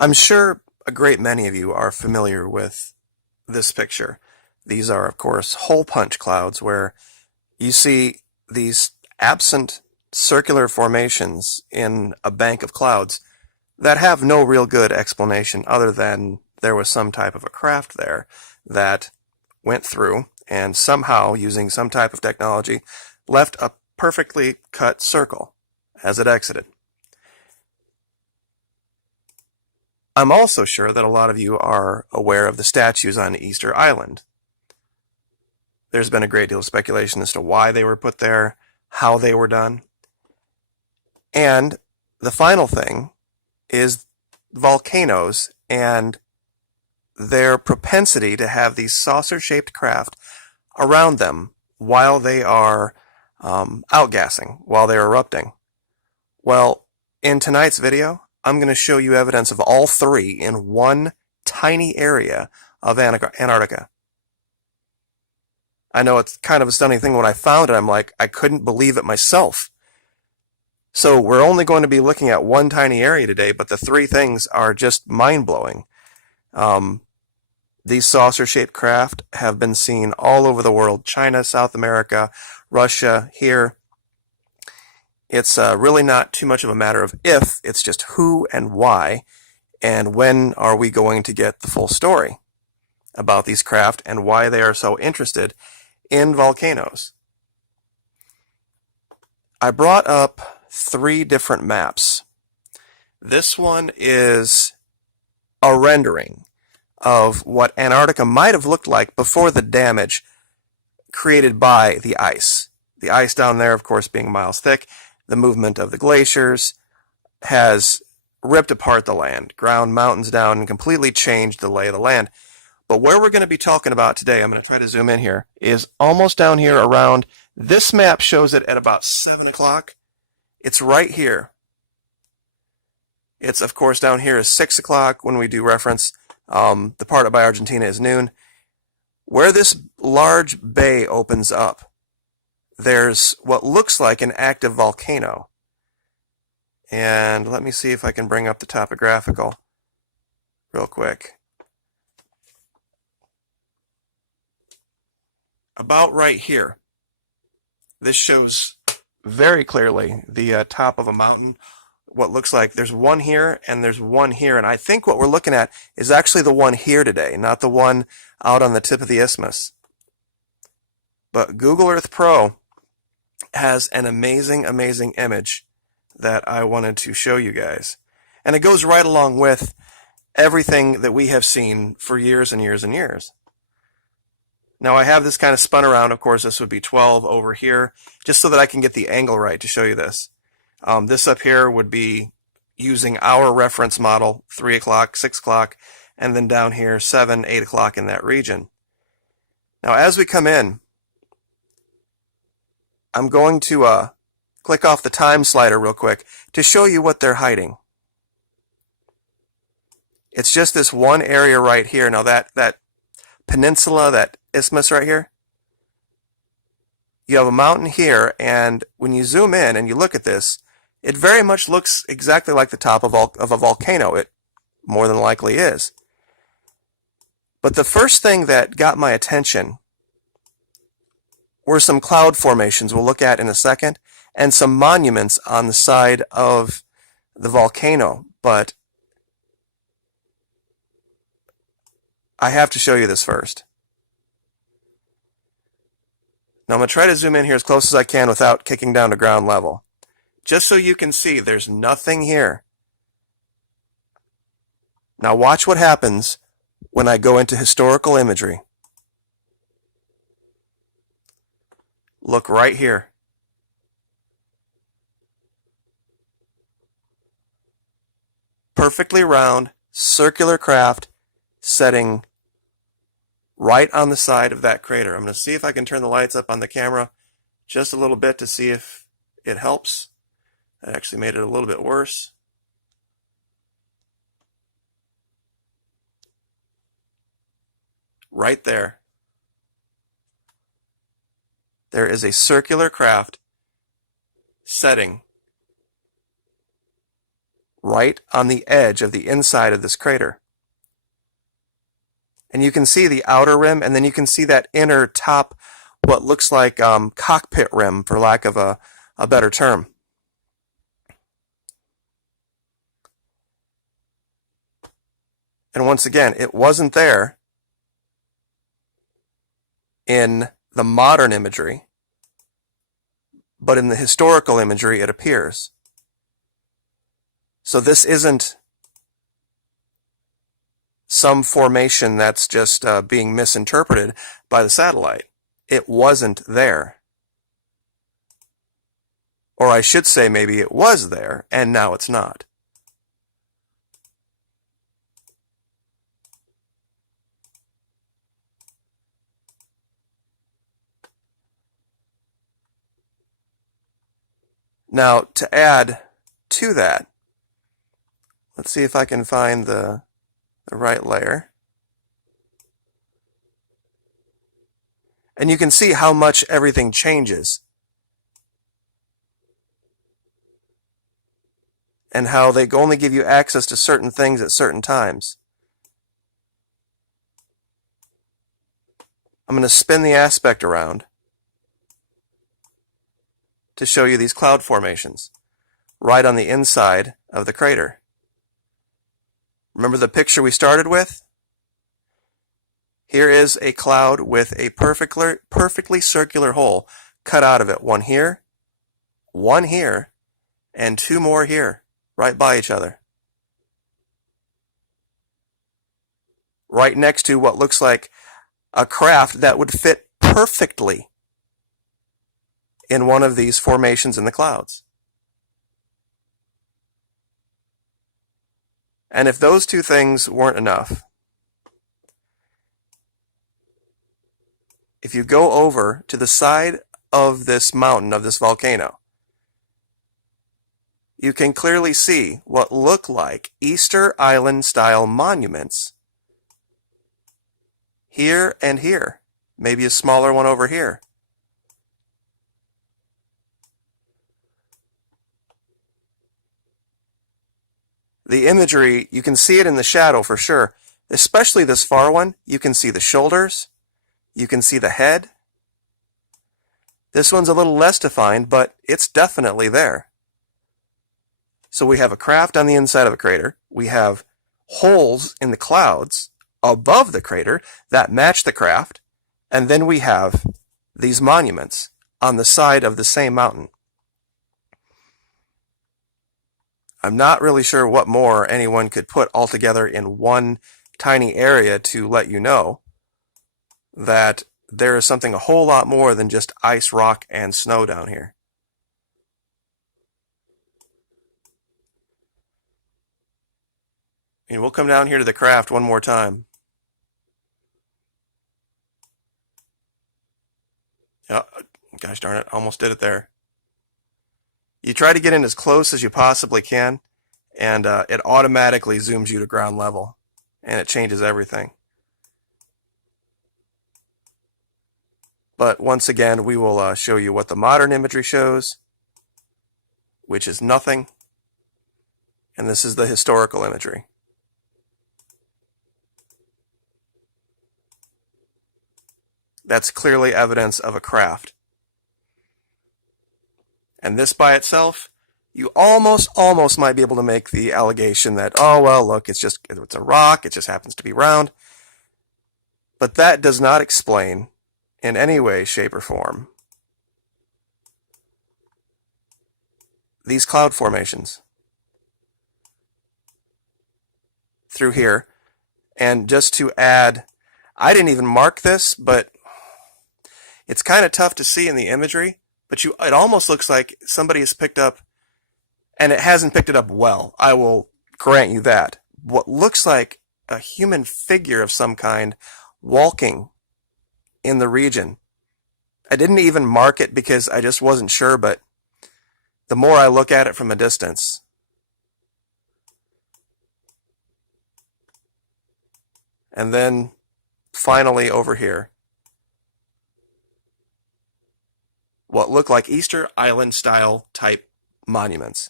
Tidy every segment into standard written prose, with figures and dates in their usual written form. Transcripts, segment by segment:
I'm sure a great many of you are familiar with this picture. These are, of course, hole punch clouds where you see these absent circular formations in a bank of clouds that have no real good explanation other than there was some type of a craft there that went through and somehow, using some type of technology, left a perfectly cut circle as it exited. I'm also sure that a lot of you are aware of the statues on Easter Island. There's been a great deal of speculation as to why they were put there, how they were done. And the final thing is volcanoes and their propensity to have these saucer-shaped craft around them while they are outgassing, while they're erupting. Well, in tonight's video, I'm going to show you evidence of all three in one tiny area of Antarctica. I know it's kind of a stunning thing. When I found it, I'm like, I couldn't believe it myself. So we're only going to be looking at one tiny area today, but the three things are just mind-blowing. These saucer-shaped craft have been seen all over the world: China, South America, Russia, here. It's really not too much of a matter of if, it's just who and why, and when are we going to get the full story about these craft and why they are so interested in volcanoes. I brought up three different maps. This one is a rendering of what Antarctica might have looked like before the damage created by the ice. The ice down there, of course, being miles thick, the movement of the glaciers has ripped apart the land, ground mountains down, and completely changed the lay of the land. But where we're going to be talking about today, I'm going to try to zoom in here, is almost down here around, this map shows it at about 7 o'clock. It's right here. It's, of course, down here is 6 o'clock when we do reference. The part by Argentina is noon. Where this large bay opens up, there's what looks like an active volcano. And let me see if I can bring up the topographical real quick. About right here, this shows very clearly the top of a mountain. What looks like there's one here and there's one here, and I think what we're looking at is actually the one here today, not the one out on the tip of the isthmus. But Google Earth Pro has an amazing image that I wanted to show you guys, and it goes right along with everything that we have seen for years and years and years. Now I have this kind of spun around. Of course, this would be 12 over here, just so that I can get the angle right to show you this. This up here would be using our reference model, 3 o'clock, 6 o'clock, and then down here, 7, 8 o'clock in that region. Now, as we come in, I'm going to click off the time slider real quick to show you what they're hiding. It's just this one area right here. Now, that peninsula, that isthmus right here, you have a mountain here, and when you zoom in and you look at this, it very much looks exactly like the top of a volcano. It more than likely is. But the first thing that got my attention were some cloud formations we'll look at in a second, and some monuments on the side of the volcano. But I have to show you this first. Now I'm going to try to zoom in here as close as I can without kicking down to ground level, just so you can see there's nothing here. Now watch what happens when I go into historical imagery. Look right here. Perfectly round, circular craft setting right on the side of that crater. I'm going to see if I can turn the lights up on the camera just a little bit to see if it helps. That actually made it a little bit worse. Right there. There is a circular craft setting right on the edge of the inside of this crater. And you can see the outer rim, and then you can see that inner top, what looks like cockpit rim, for lack of a better term. And once again, it wasn't there in the modern imagery, but in the historical imagery it appears. So this isn't some formation that's just being misinterpreted by the satellite. It wasn't there. Or I should say maybe it was there, and now it's not. Now, to add to that, let's see if I can find the right layer. And you can see how much everything changes. And how they only give you access to certain things at certain times. I'm going to spin the aspect around to show you these cloud formations right on the inside of the crater. Remember the picture we started with? Here is a cloud with a perfectly circular hole cut out of it. One here, and two more here, right by each other. Right next to what looks like a craft that would fit perfectly in one of these formations in the clouds. And if those two things weren't enough, if you go over to the side of this mountain, of this volcano, you can clearly see what look like Easter Island style monuments here and here. Maybe a smaller one over here. The imagery, you can see it in the shadow for sure. Especially this far one, you can see the shoulders, you can see the head. This one's a little less defined, but it's definitely there. So we have a craft on the inside of a crater. We have holes in the clouds above the crater that match the craft. And then we have these monuments on the side of the same mountain. I'm not really sure what more anyone could put all together in one tiny area to let you know that there is something a whole lot more than just ice, rock, and snow down here. And we'll come down here to the craft one more time. Oh, gosh darn it, almost did it there. You try to get in as close as you possibly can, and it automatically zooms you to ground level, and it changes everything. But once again, we will show you what the modern imagery shows, which is nothing, and this is the historical imagery. That's clearly evidence of a craft. And this by itself, you almost might be able to make the allegation that, oh, well, look, it's a rock, it just happens to be round. But that does not explain, in any way, shape, or form, these cloud formations through here. And just to add, I didn't even mark this, but it's kind of tough to see in the imagery. But it almost looks like somebody has picked up, and it hasn't picked it up well, I will grant you that, what looks like a human figure of some kind walking in the region. I didn't even mark it because I just wasn't sure, but the more I look at it from a distance, and then finally over here, what look like Easter Island style type monuments.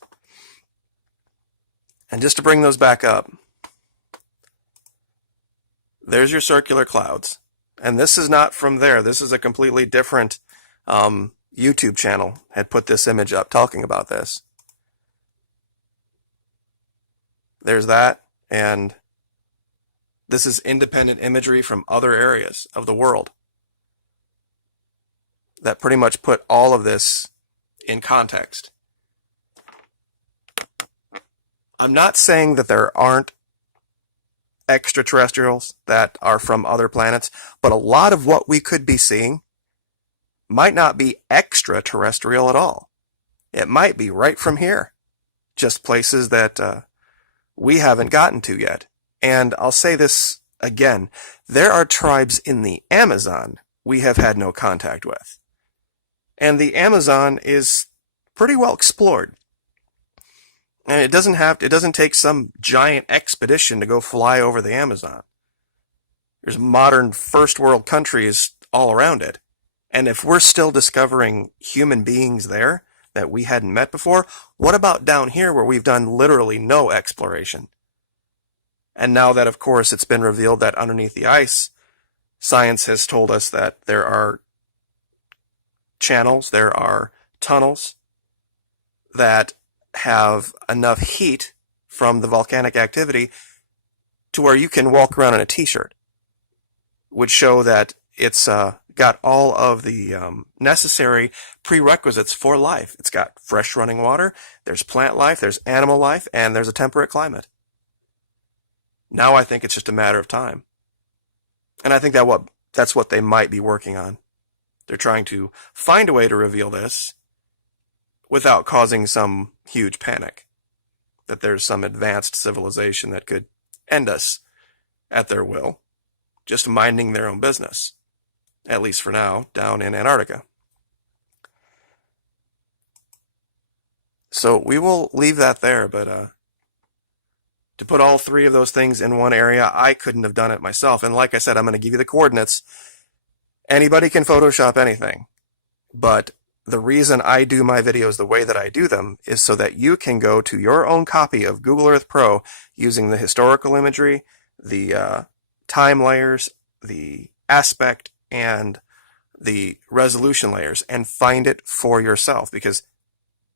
And just to bring those back up, there's your circular clouds. And this is not from there. This is a completely different YouTube channel had put this image up talking about this. There's that, and this is independent imagery from other areas of the world that pretty much put all of this in context. I'm not saying that there aren't extraterrestrials that are from other planets, but a lot of what we could be seeing might not be extraterrestrial at all. It might be right from here, just places that we haven't gotten to yet. And I'll say this again, there are tribes in the Amazon we have had no contact with. And the Amazon is pretty well explored. And it doesn't take some giant expedition to go fly over the Amazon. There's modern first world countries all around it. And if we're still discovering human beings there that we hadn't met before, what about down here where we've done literally no exploration? And now that, of course, it's been revealed that underneath the ice, science has told us that there are channels, there are tunnels that have enough heat from the volcanic activity to where you can walk around in a t-shirt, would show that it's got all of the necessary prerequisites for life. It's got fresh running water, there's plant life, there's animal life, and there's a temperate climate. Now I think it's just a matter of time. And I think that's what they might be working on. They're trying to find a way to reveal this without causing some huge panic, that there's some advanced civilization that could end us at their will, just minding their own business, at least for now, down in Antarctica. So we will leave that there, but to put all three of those things in one area, I couldn't have done it myself. And like I said, I'm going to give you the coordinates. Anybody can Photoshop anything, but the reason I do my videos the way that I do them is so that you can go to your own copy of Google Earth Pro using the historical imagery, the time layers, the aspect, and the resolution layers, and find it for yourself, because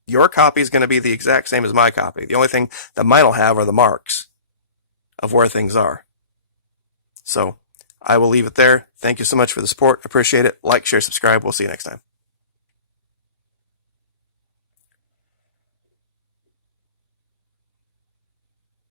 your copy is going to be the exact same as my copy. The only thing that mine will have are the marks of where things are. So I will leave it there. Thank you so much for the support. Appreciate it. Like, share, subscribe. We'll see you next time.